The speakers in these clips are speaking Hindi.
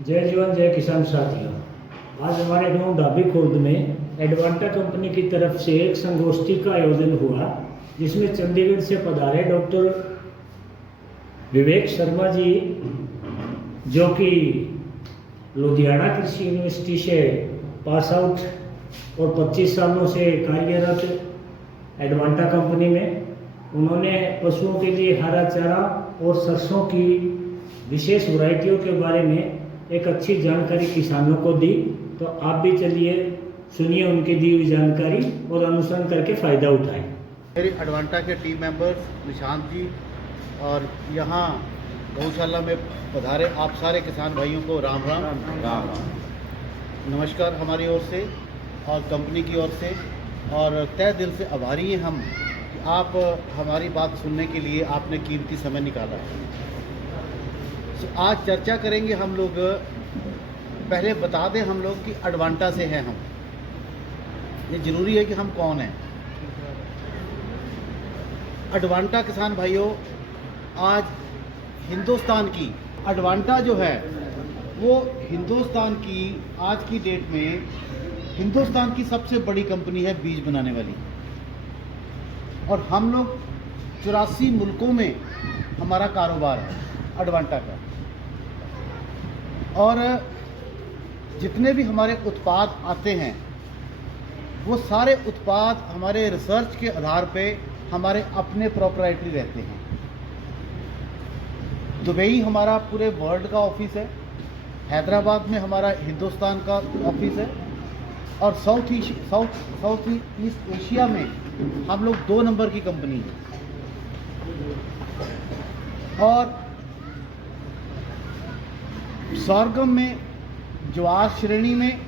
जय जवान जय किसान साथियों। आज हमारे गांव डाबी खुर्द में एडवांटा कंपनी की तरफ से एक संगोष्ठी का आयोजन हुआ, जिसमें चंडीगढ़ से पधारे डॉक्टर विवेक शर्मा जी, जो कि लुधियाना कृषि यूनिवर्सिटी से पास आउट और 25 सालों से कार्यरत एडवांटा कंपनी में। उन्होंने पशुओं के लिए हरा चारा और सरसों की विशेष वैरायटियों के बारे में एक अच्छी जानकारी किसानों को दी। तो आप भी चलिए सुनिए उनकी दी हुई जानकारी और अनुसरण करके फ़ायदा उठाएं। मेरे एडवांटा के टीम मेंबर्स निशांत जी और यहाँ गौशाला में पधारे आप सारे किसान भाइयों को राम राम राम नमस्कार हमारी ओर से और कंपनी की ओर से। और तहे दिल से आभारी हैं हम कि आप हमारी बात सुनने के लिए आपने कीमती समय निकाला है। आज चर्चा करेंगे हम लोग। पहले बता दें हम लोग कि एडवांटा से हैं हम, ये ज़रूरी है कि हम कौन हैं। एडवांटा किसान भाइयों, आज हिंदुस्तान की एडवांटा जो है वो हिंदुस्तान की आज की डेट में हिंदुस्तान की सबसे बड़ी कंपनी है बीज बनाने वाली। और हम लोग 84 मुल्कों में हमारा कारोबार है एडवांटा का। और जितने भी हमारे उत्पाद आते हैं वो सारे उत्पाद हमारे रिसर्च के आधार पे हमारे अपने प्रोप्राइटरी रहते हैं। दुबई हमारा पूरे वर्ल्ड का ऑफिस है, हैदराबाद में हमारा हिंदुस्तान का ऑफिस है, और साउथ ईस्ट एशिया में हम लोग 2 नंबर की कंपनी है। और sorghum में, ज्वार श्रेणी में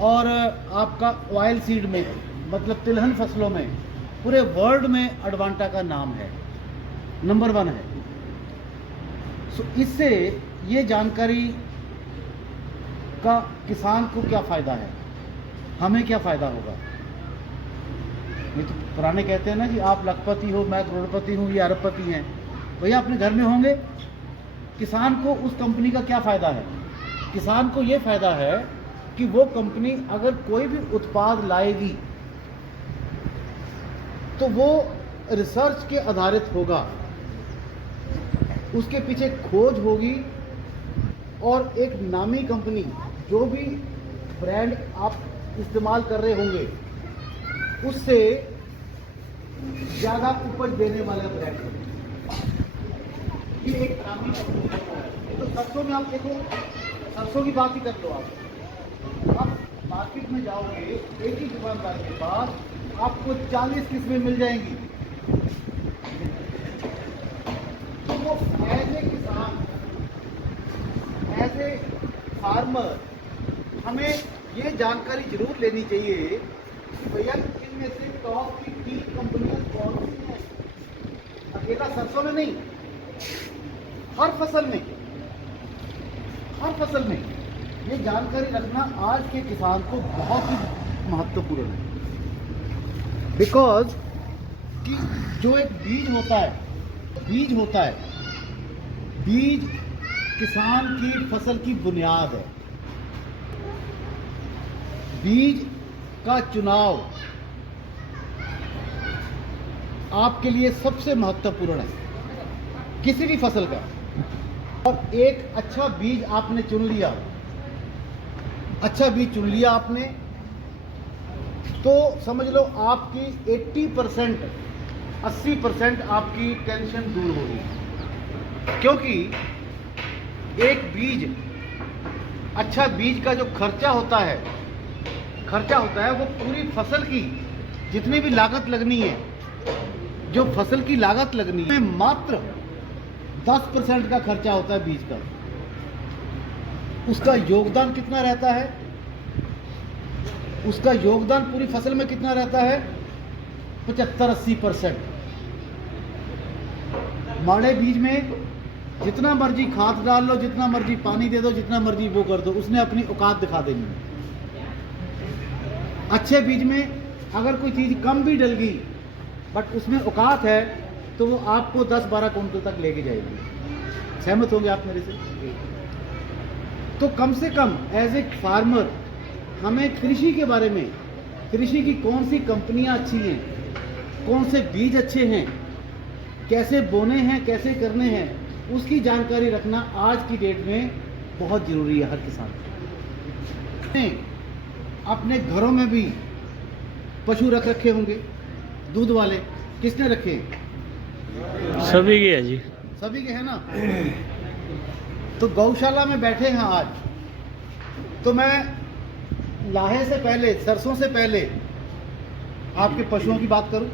और आपका ऑयल सीड में, मतलब तिलहन फसलों में पूरे वर्ल्ड में एडवांटा का नाम है, नंबर 1 है। सो इससे ये जानकारी का किसान को क्या फ़ायदा है, हमें क्या फ़ायदा होगा। ये तो पुराने कहते हैं ना कि आप लखपति हो, मैं करोड़पति हूँ, ये अरबपति हैं। भैया अपने घर में होंगे। किसान को उस कंपनी का क्या फ़ायदा है? किसान को ये फ़ायदा है कि वो कंपनी अगर कोई भी उत्पाद लाएगी तो वो रिसर्च के आधारित होगा, उसके पीछे खोज होगी, और एक नामी कंपनी जो भी ब्रांड आप इस्तेमाल कर रहे होंगे उससे ज़्यादा उपज देने वाला ब्रांड होगा। ये एक नामी कंपनी है। तो सरसों में आप देखो, सरसों की बात ही कर लो। आप मार्केट में जाओगे, एक ही दुकानदार के पास आपको 40 किस्में मिल जाएंगी। तो वो एज ए किसान, एज ए फार्मर, हमें ये जानकारी जरूर लेनी चाहिए कि भैया इनमें से टॉप की 3 कंपनियां कौन सी हैं। अकेला सरसों में नहीं, हर फसल में ये जानकारी रखना आज के किसान को बहुत ही महत्वपूर्ण है। बिकॉज कि जो एक बीज होता है, बीज किसान की फसल की बुनियाद है। बीज का चुनाव आपके लिए सबसे महत्वपूर्ण है किसी भी फसल का। और एक अच्छा बीज आपने चुन लिया, आपने, तो समझ लो आपकी 80% आपकी टेंशन दूर होगी। क्योंकि एक बीज, अच्छा बीज का जो खर्चा होता है वो पूरी फसल की जितनी भी लागत लगनी है, जो फसल की लागत लगनी है, मात्र 10% का खर्चा होता है बीज का। उसका योगदान कितना रहता है? उसका योगदान पूरी फसल में कितना रहता है? 75-80%। माड़े बीज में जितना मर्जी खाद डाल लो, जितना मर्जी पानी दे दो, जितना मर्जी वो कर दो, उसने अपनी औकात दिखा देनी है। अच्छे बीज में अगर कोई चीज़ कम भी डल गई बट उसमें औकात है तो वो आपको 10-12 कुंटल तक लेके जाएगी। सहमत होंगे आप मेरे से? तो कम से कम एज ए फार्मर हमें कृषि के बारे में, कृषि की कौन सी कंपनियां अच्छी हैं, कौन से बीज अच्छे हैं, कैसे बोने हैं, कैसे करने हैं, उसकी जानकारी रखना आज की डेट में बहुत ज़रूरी है हर किसान ने। अपने घरों में भी पशु रख रखे होंगे दूध वाले, किसने रखे? सभी के है जी, सभी के हैं ना। तो गौशाला में बैठे हैं आज, तो मैं लाहे से पहले, सरसों से पहले आपके पशुओं की बात करूं,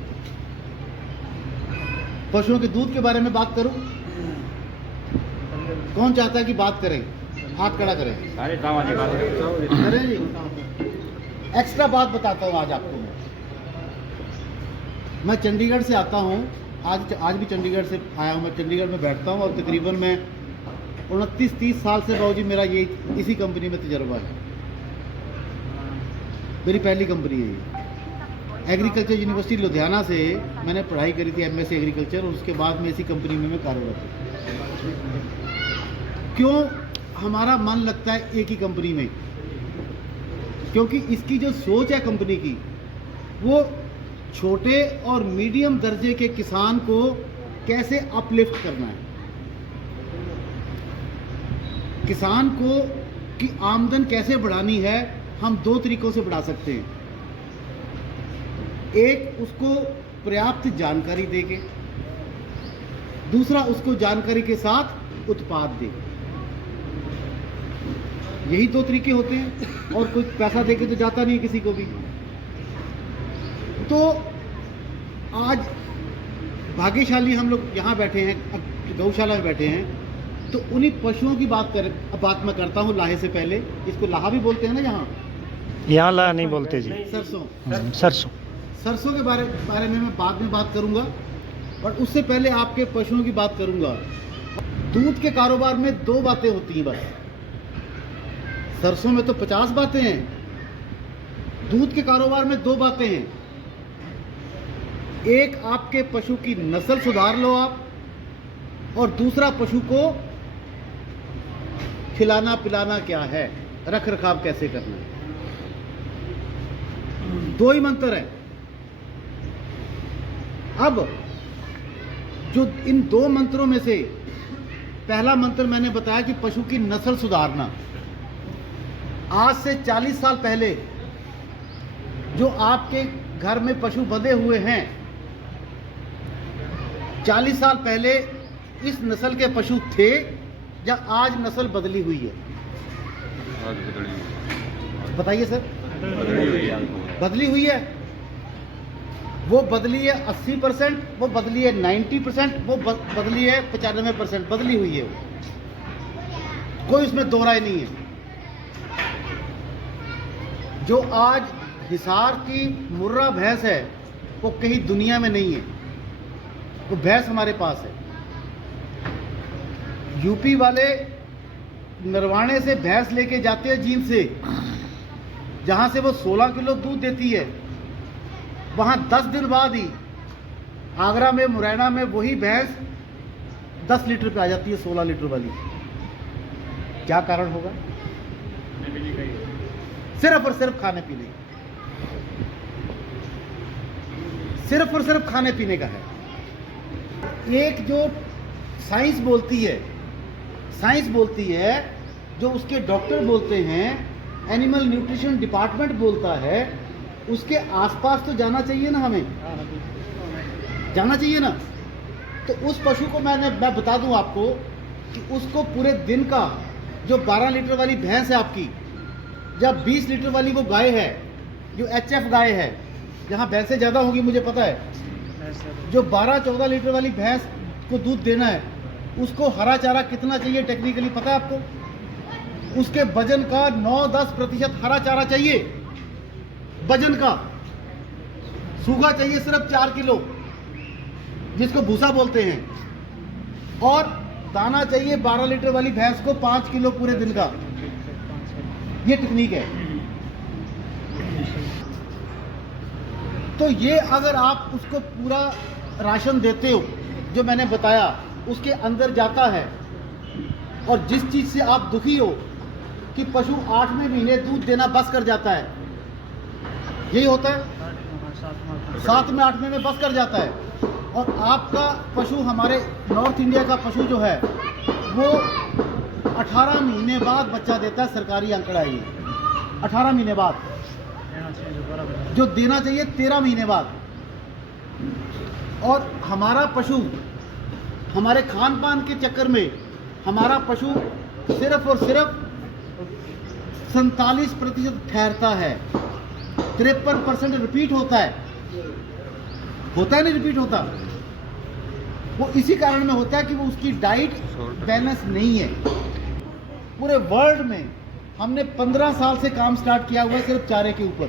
पशुओं के दूध के बारे में बात करूं। कौन चाहता है कि बात करें? हाथ खड़ा करें। सारे काम आने वाले करें जी। एक्स्ट्रा बात बताता हूं आज आपको। मैं चंडीगढ़ से आता हूं, आज भी चंडीगढ़ से आया हूं। मैं चंडीगढ़ में बैठता हूं और तकरीबन मैं 29-30 साल से बाबूजी मेरा ये इसी कंपनी में तजर्बा है। मेरी पहली कंपनी है ये। एग्रीकल्चर यूनिवर्सिटी लुधियाना से मैंने पढ़ाई करी थी, एमएससी एग्रीकल्चर, और उसके बाद में इसी कंपनी में मैं कार्यरत हूँ। क्यों हमारा मन लगता है एक ही कंपनी में? क्योंकि इसकी जो सोच है कंपनी की, वो छोटे और मीडियम दर्जे के किसान को कैसे अपलिफ्ट करना है, किसान को की आमदन कैसे बढ़ानी है। हम दो तरीकों से बढ़ा सकते हैं। एक, उसको पर्याप्त जानकारी देके, दूसरा उसको जानकारी के साथ उत्पाद दे। यही दो तरीके होते हैं, और कोई पैसा देके तो जाता नहीं किसी को भी। तो आज भाग्यशाली हम लोग यहाँ बैठे हैं, गौशाला में बैठे हैं, तो उन्हीं पशुओं की बात मैं करता हूँ। लाहे से पहले, इसको लाहा भी बोलते हैं ना यहाँ ला नहीं बोलते जी, सरसों। सरसों के बारे में मैं बाद में बात करूंगा, और उससे पहले आपके पशुओं की बात करूंगा। दूध के कारोबार में दो बातें होती हैं बस। सरसों में तो 50 बातें हैं, दूध के कारोबार में दो बातें हैं। एक, आपके पशु की नस्ल सुधार लो आप, और दूसरा, पशु को खिलाना पिलाना क्या है, रख रखाव कैसे करना है। दो ही मंत्र है। अब जो इन दो मंत्रों में से पहला मंत्र मैंने बताया कि पशु की नस्ल सुधारना। आज से 40 साल पहले जो आपके घर में पशु बंधे हुए हैं, 40 साल पहले इस नस्ल के पशु थे या आज नस्ल बदली हुई है? बताइए सर। बदली हुई है। वो बदली है 80%, वो बदली है 90%, वो बदली है 95%, बदली हुई है। कोई उसमें दो राय नहीं है। जो आज हिसार की मुर्रा भैंस है, वो कहीं दुनिया में नहीं है। वो भैंस हमारे पास है। यूपी वाले नरवाणे से भैंस लेके जाते हैं जींद से, जहाँ से वो 16 किलो दूध देती है। वहाँ 10 दिन बाद ही आगरा में, मुरैना में वही भैंस 10 लीटर पे आ जाती है, 16 लीटर वाली। क्या कारण होगा? सिर्फ और सिर्फ खाने पीने, सिर्फ और सिर्फ खाने पीने का है। एक जो साइंस बोलती है, जो उसके डॉक्टर बोलते हैं, एनिमल न्यूट्रिशन डिपार्टमेंट बोलता है, उसके आसपास तो जाना चाहिए ना, हमें जाना चाहिए ना। तो उस पशु को मैं बता दूं आपको कि उसको पूरे दिन का, जो 12 लीटर वाली भैंस है आपकी, जब 20 लीटर वाली वो गाय है, जो HF गाय है, जहाँ भैंसें ज़्यादा होगी मुझे पता है, जो 12-14 लीटर वाली भैंस को दूध देना है, उसको हरा चारा कितना चाहिए टेक्निकली पता है आपको? उसके वजन का 9-10% हरा चारा चाहिए। वजन का सूखा चाहिए सिर्फ 4 किलो, जिसको भूसा बोलते हैं, और दाना चाहिए 12 लीटर वाली भैंस को 5 किलो पूरे दिन का। ये टेक्निक है। तो ये अगर आप उसको पूरा राशन देते हो जो मैंने बताया, उसके अंदर जाता है, और जिस चीज़ से आप दुखी हो कि पशु 8वें महीने दूध देना बस कर जाता है, यही होता है, 7वें 8वें में बस कर जाता है। और आपका पशु, हमारे नॉर्थ इंडिया का पशु जो है वो 18 महीने बाद बच्चा देता है, सरकारी आंकड़ा है ये, 18 महीने बाद, जो देना चाहिए 13 महीने बाद। और हमारा पशु, हमारे खान पान के चक्कर में हमारा पशु सिर्फ और सिर्फ 47% ठहरता है, 53% रिपीट होता है नहीं रिपीट होता। वो इसी कारण में होता है कि वो उसकी डाइट बैलेंस नहीं है। पूरे वर्ल्ड में हमने 15 साल से काम स्टार्ट किया हुआ है सिर्फ चारे के ऊपर।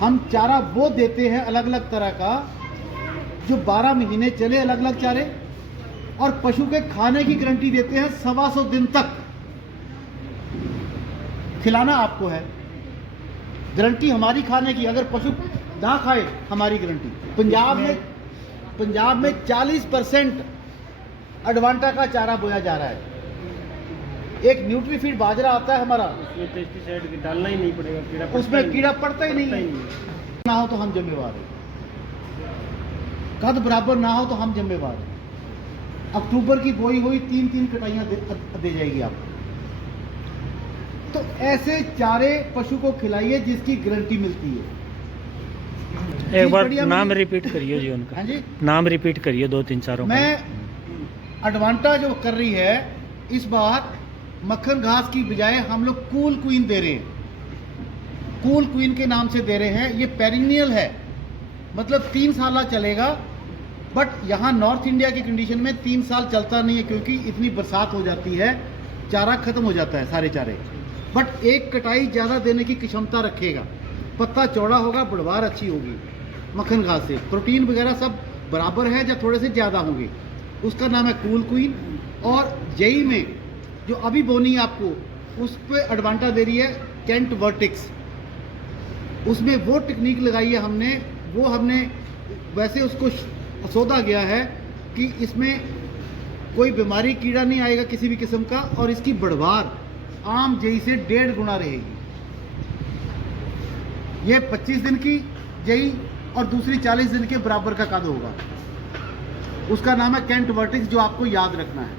हम चारा वो देते हैं अलग अलग तरह का, जो 12 महीने चले, अलग अलग चारे, और पशु के खाने की गारंटी देते हैं 125 दिन तक खिलाना आपको है। गारंटी हमारी खाने की, अगर पशु ना खाए हमारी गारंटी। पंजाब में 40% अडवांटा का चारा बोया जा रहा है। एक न्यूट्रीफीड बाजरा आता है हमारा, उसमें पेस्टिसाइड डालना ही नहीं पड़ेगा, कीड़ा उसमें कीड़ा पड़ता ही नहीं है। ना हो तो हम जिम्मेवार हैं, कद बराबर ना हो तो हम जिम्मेवार हैं। अक्टूबर की बोई हुई 3-3 कटाइयाँ दे जाएगी आपको। तो ऐसे चारे पशु को खिलाइए जिसकी गारंटी मिलती है। एक बार नाम रिपीट करिए जी उनका। हाँ जी, नाम रिपीट करिए 2-3 चारों का। मैं अडवांटा जो कर रही है, इस बार मक्खन घास की बजाय हम लोग कूल क्वीन दे रहे हैं। कूल क्वीन के नाम से दे रहे हैं। ये पेरिनियल है, मतलब 3 साल चलेगा। बट यहाँ नॉर्थ इंडिया की कंडीशन में 3 साल चलता नहीं है, क्योंकि इतनी बरसात हो जाती है, चारा खत्म हो जाता है सारे चारे। बट एक कटाई ज़्यादा देने की क्षमता रखेगा, पत्ता चौड़ा होगा, बढ़वार अच्छी होगी मक्खन घास से। प्रोटीन वगैरह सब बराबर है या थोड़े से ज़्यादा होंगे। उसका नाम है कूल क्वीन। और जेई में जो अभी बोनी आपको, उस पर एडवांटा दे रही है कैंट वर्टिक्स। उसमें वो टेक्निक लगाई है हमने, वो हमने वैसे उसको सौदा गया है कि इसमें कोई बीमारी कीड़ा नहीं आएगा किसी भी किस्म का, और इसकी बढ़वार आम जेई से 1.5 गुना रहेगी। ये 25 दिन की जेई और दूसरी 40 दिन के बराबर का कद होगा। उसका नाम है कैंट वर्टिक्स, जो आपको याद रखना है।